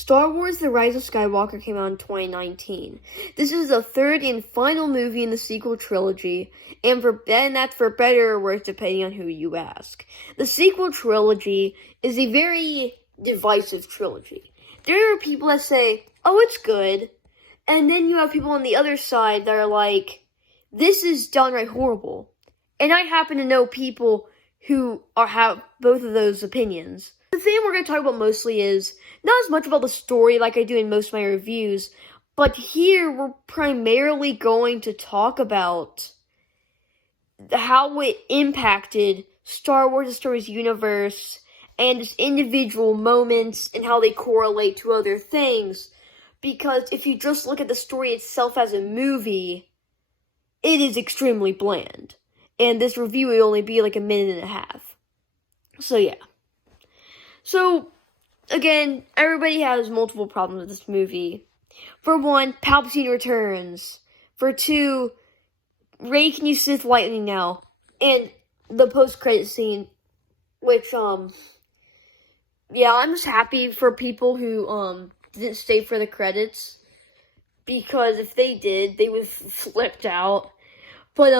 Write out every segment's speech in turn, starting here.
Star Wars The Rise of Skywalker came out in 2019. This is the third and final movie in the sequel trilogy, and that's for better or worse depending on who you ask. The sequel trilogy is a very divisive trilogy. There are people that say, oh, it's good, and then you have people on the other side that are like, this is downright horrible. And I happen to know people who have both of those opinions. The thing we're going to talk about mostly is not as much about the story like I do in most of my reviews, but here we're primarily going to talk about how it impacted Star Wars, the Star Wars universe, and its individual moments and how they correlate to other things. Because if you just look at the story itself as a movie, it is extremely bland. And this review would only be like a minute and a half. So yeah. So, again, everybody has multiple problems with this movie. For one, Palpatine returns. For two, Rey can use Sith lightning now. And the post-credit scene, which, yeah, I'm just happy for people who, didn't stay for the credits. Because if they did, they would have flipped out. But,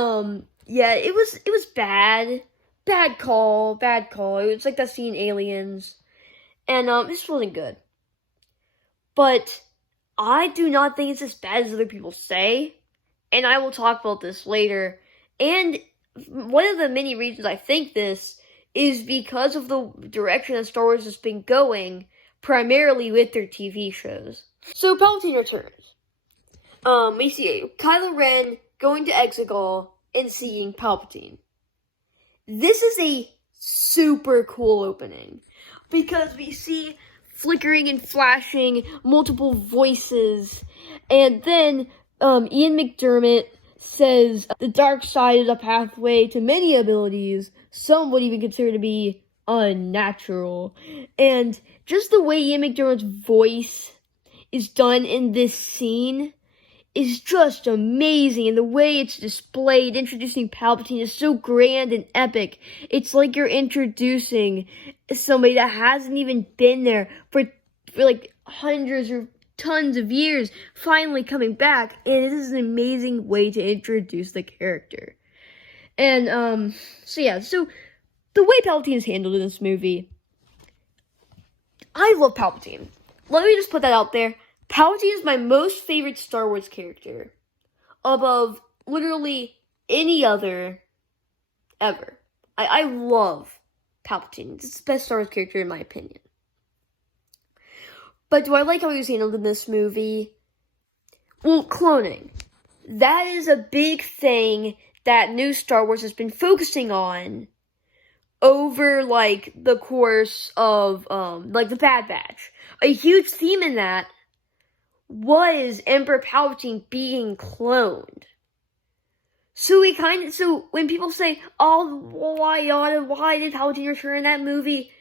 yeah, it was bad. Bad call. It was like that scene Aliens. And, this wasn't good. But I do not think it's as bad as other people say. And I will talk about this later. And one of the many reasons I think this is because of the direction that Star Wars has been going, primarily with their TV shows. So, Palpatine returns. We see Kylo Ren going to Exegol and seeing Palpatine. This is a super cool opening because we see flickering and flashing multiple voices, and then Ian McDiarmid says the dark side is a pathway to many abilities, some would even consider to be unnatural. And just the way Ian McDiarmid's voice is done in this scene is just amazing, and the way it's displayed, introducing Palpatine, is so grand and epic. It's like you're introducing somebody that hasn't even been there for like hundreds or tons of years, finally coming back, and it is an amazing way to introduce the character. And, so the way Palpatine is handled in this movie, I love Palpatine. Let me just put that out there. Palpatine is my most favorite Star Wars character, above literally any other ever. I love Palpatine. It's the best Star Wars character in my opinion. But do I like how he was handled in this movie? Well, cloning. That is a big thing that new Star Wars has been focusing on over, like, the course of, like, the Bad Batch. A huge theme in that was Emperor Palpatine being cloned. So when people say, oh, why did Palpatine return in that movie?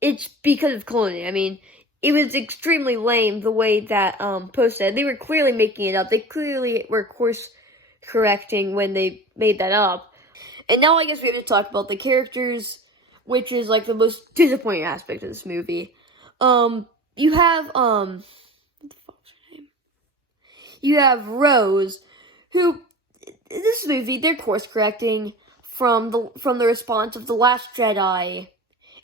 It's because of cloning. I mean, it was extremely lame the way that, Post said. They were clearly making it up. They clearly were course correcting when they made that up. And now I guess we have to talk about the characters, which is, like, the most disappointing aspect of this movie. You have Rose, who, in this movie, they're course correcting from the response of The Last Jedi,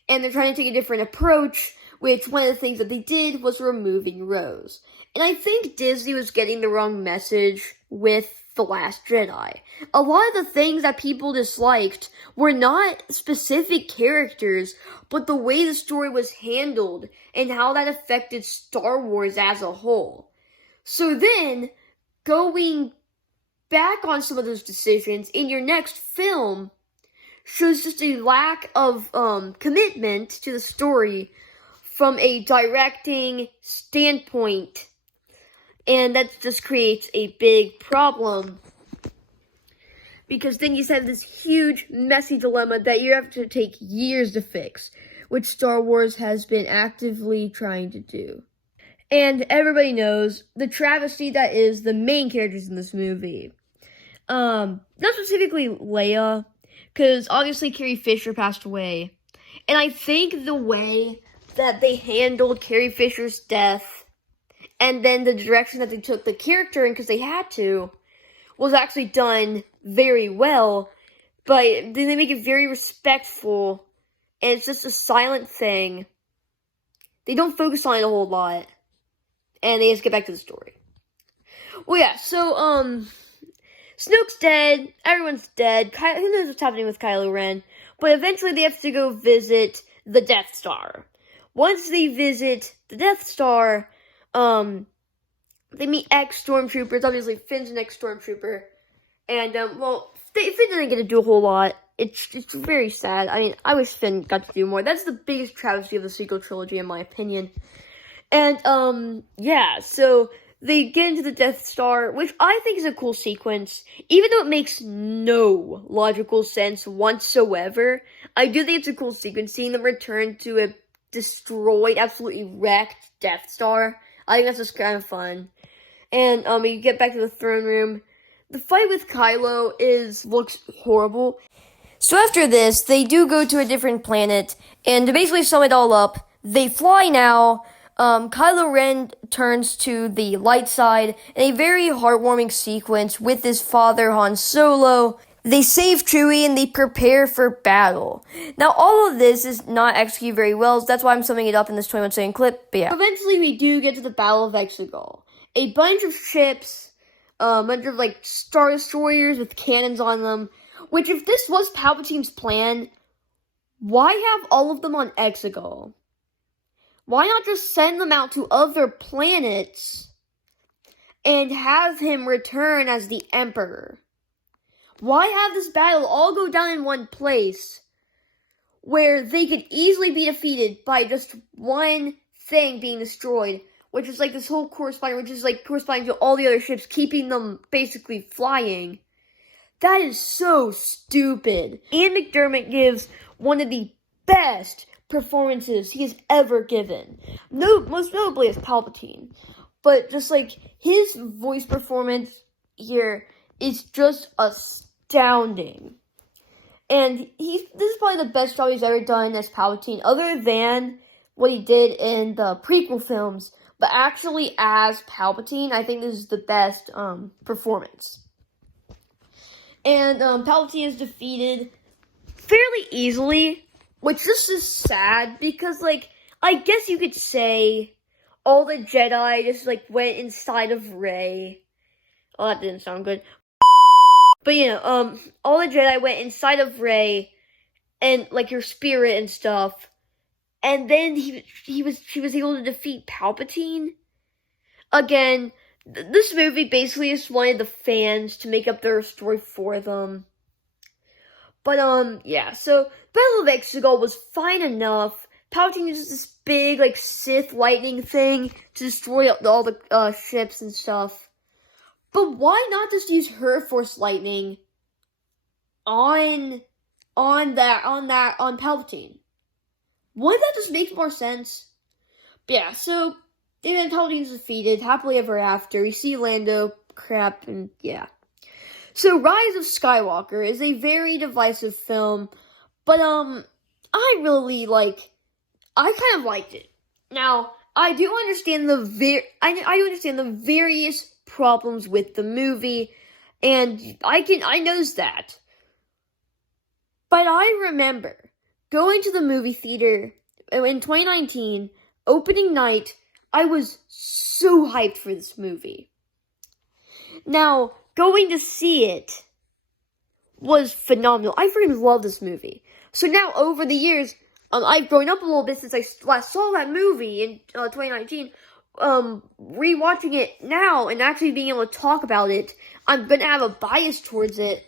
and they're trying to take a different approach, which one of the things that they did was removing Rose. And I think Disney was getting the wrong message with The Last Jedi. A lot of the things that people disliked were not specific characters, but the way the story was handled and how that affected Star Wars as a whole. So then, going back on some of those decisions in your next film shows just a lack of commitment to the story from a directing standpoint, and that just creates a big problem. Because then you have this huge, messy dilemma that you have to take years to fix, which Star Wars has been actively trying to do. And everybody knows the travesty that is the main characters in this movie. Not specifically Leia, because obviously Carrie Fisher passed away. And I think the way that they handled Carrie Fisher's death, and then the direction that they took the character in, because they had to, was actually done very well. But then they make it very respectful, and it's just a silent thing. They don't focus on it a whole lot, and they just get back to the story. Well, yeah, so, Snoke's dead, everyone's dead, who knows what's happening with Kylo Ren, but eventually they have to go visit the Death Star. Once they visit the Death Star, they meet ex-stormtroopers, obviously Finn's an ex-stormtrooper, and, Finn didn't get to do a whole lot. It's very sad. I mean, I wish Finn got to do more. That's the biggest travesty of the sequel trilogy, in my opinion. And, yeah, so they get into the Death Star, which I think is a cool sequence. Even though it makes no logical sense whatsoever, I do think it's a cool sequence, seeing them return to a destroyed, absolutely wrecked Death Star. I think that's just kind of fun. And, you get back to the throne room. The fight with Kylo looks horrible. So after this, they do go to a different planet, and to basically sum it all up, they fly now. Kylo Ren turns to the light side in a very heartwarming sequence with his father, Han Solo. They save Chewie and they prepare for battle. Now, all of this is not executed very well, so that's why I'm summing it up in this 21-second clip, but yeah. Eventually, we do get to the Battle of Exegol. A bunch of ships, a bunch of, Star Destroyers with cannons on them, which, if this was Palpatine's plan, why have all of them on Exegol? Why not just send them out to other planets and have him return as the Emperor? Why have this battle all go down in one place where they could easily be defeated by just one thing being destroyed, which is this whole corresponding, which is corresponding to all the other ships, keeping them basically flying? That is so stupid. Ian McDiarmid gives one of the best performances he has ever given. Most notably as Palpatine. But just his voice performance here is just astounding. And this is probably the best job he's ever done as Palpatine, other than what he did in the prequel films. But actually as Palpatine, I think this is the best performance. And Palpatine is defeated fairly easily, which just is sad because, I guess you could say all the Jedi just, went inside of Rey. Oh, that didn't sound good. But, all the Jedi went inside of Rey and, her spirit and stuff. And then she was able to defeat Palpatine. Again, this movie basically just wanted the fans to make up their story for them. But, yeah, so Battle of Exegol was fine enough. Palpatine uses this big, Sith lightning thing to destroy all the, ships and stuff. But why not just use her Force lightning on Palpatine? Wouldn't that just make more sense? But yeah, so then Palpatine's defeated, happily ever after. We see Lando, crap, and yeah. So Rise of Skywalker is a very divisive film, but I really I kind of liked it. Now, I do understand I understand the various problems with the movie, and I noticed that. But I remember going to the movie theater in 2019, opening night. I was so hyped for this movie. Now, going to see it was phenomenal. I freaking love this movie. So now, over the years, I've grown up a little bit since I last saw that movie in 2019. Rewatching it now and actually being able to talk about it, I'm gonna have a bias towards it.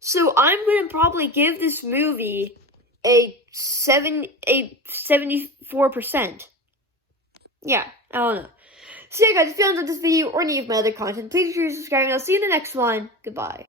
So I'm gonna probably give this movie a 74%. Yeah, I don't know. So yeah, guys, if you enjoyed this video or any of my other content, please be sure to subscribe, and I'll see you in the next one. Goodbye.